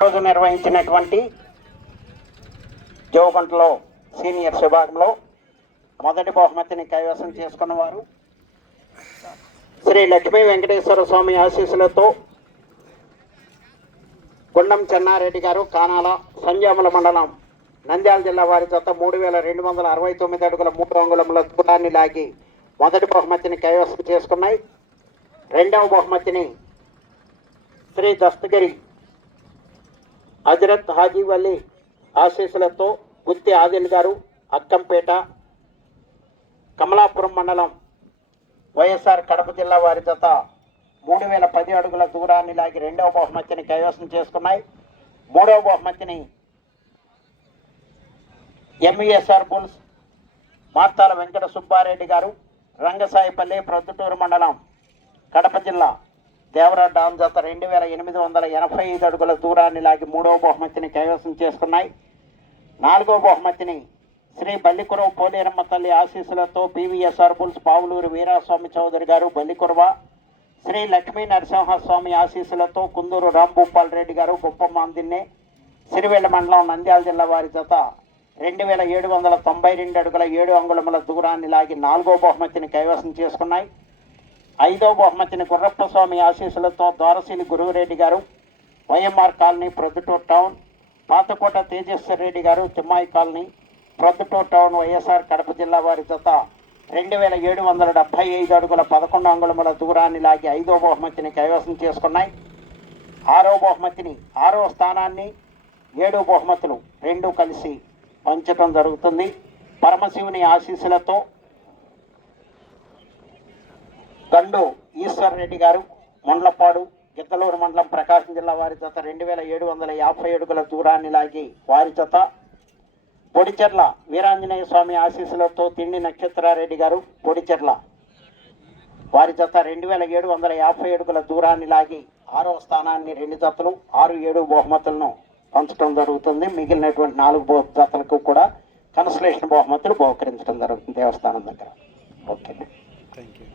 రోజు నిర్వహించినటువంటి జోగుంటలో సీనియర్స్ విభాగంలో మొదటి బహుమతిని కైవసం చేసుకున్నవారు శ్రీ లక్ష్మీ వెంకటేశ్వర స్వామి ఆశీస్సులతో గుండం చెన్నారెడ్డి గారు కానాల సంజాముల మండలం నంద్యాల జిల్లా వారి జత 3269 అడుగుల 3 అంగుళముల దూరాన్ని లాగి మొదటి బహుమతిని కైవసం చేసుకున్నాయి. రెండవ బహుమతిని శ్రీ దస్తగిరి హజరత్ హాజీ వల్లి ఆశీస్సులతో గుత్తి ఆదిల్ గారు అక్కంపేట కమలాపురం మండలం వైఎస్ఆర్ కడప జిల్లా వారి జత 3010 అడుగుల దూరాన్ని లాగి రెండవ బహుమతిని కైవసం చేసుకున్నాయి. మూడవ బహుమతిని ఎంఈఎస్ఆర్ బుల్స్ మార్తాల వెంకట సుబ్బారెడ్డి గారు రంగసాయిపల్లి ప్రొద్దుటూరు మండలం కడప జిల్లా దేవరా డామ్ జత 2885 అడుగుల దూరాన్ని లాగి మూడవ బహుమతిని కైవసం చేసుకున్నాయి. నాలుగవ బహుమతిని శ్రీ బల్లికురవ పోలేరమ్మ తల్లి ఆశీస్సులతో పివిఎస్ఆర్ బుల్స్ పావులూరు వీరాస్వామి చౌదరి గారు బల్లికురవ, శ్రీ లక్ష్మీ నరసింహస్వామి ఆశీస్సులతో కుందూరు రాంభూపాల్ రెడ్డి గారు గొప్పమాందిన్నే సిరివెల్ల మండలం నంద్యాల జిల్లా వారి జత 2792 అడుగుల 7 అంగుళముల దూరాన్ని లాగి నాలుగో బహుమతిని కైవసం చేసుకున్నాయి. ఐదవ బహుమతిని గుర్రప్ప స్వామి ఆశీస్సులతో ద్వారశీలి గురువురెడ్డి గారు YMR colony Proddatur town, Pathakota Tejeswara Reddy గారు తిమ్మాయి కాలనీ ప్రొద్దుటూరు టౌన్ వైఎస్ఆర్ కడప జిల్లా వారి జత 2775 అడుగుల 11 అంగుళముల దూరాన్ని లాగి ఐదవ బహుమతిని కైవసం చేసుకున్నాయి. ఆరవ స్థానాన్ని 7 బహుమతులు రెండు కలిసి పంచడం జరుగుతుంది. పరమశివుని ఆశీస్సులతో గండు ఈశ్వర్ రెడ్డి గారు మండలపాడు గిద్దలూరు మండలం ప్రకాశం జిల్లా వారి జత 2750 అడుగుల దూరాన్ని లాగి వారి జత పొడిచెర్ల వీరాంజనేయ స్వామి ఆశీస్సులతో తిండి నక్షత్రారెడ్డి గారు పొడిచెర్ల వారి జత 2750 అడుగుల దూరాన్ని లాగి 6వ స్థానాన్ని 2 జతలు 6-7 బహుమతులను పంచడం జరుగుతుంది. మిగిలినటువంటి 4 జతలకు కూడా కన్సలేషన్ బహుమతులు బహుకరించడం జరుగుతుంది దేవస్థానం దగ్గర. Okay, thank you.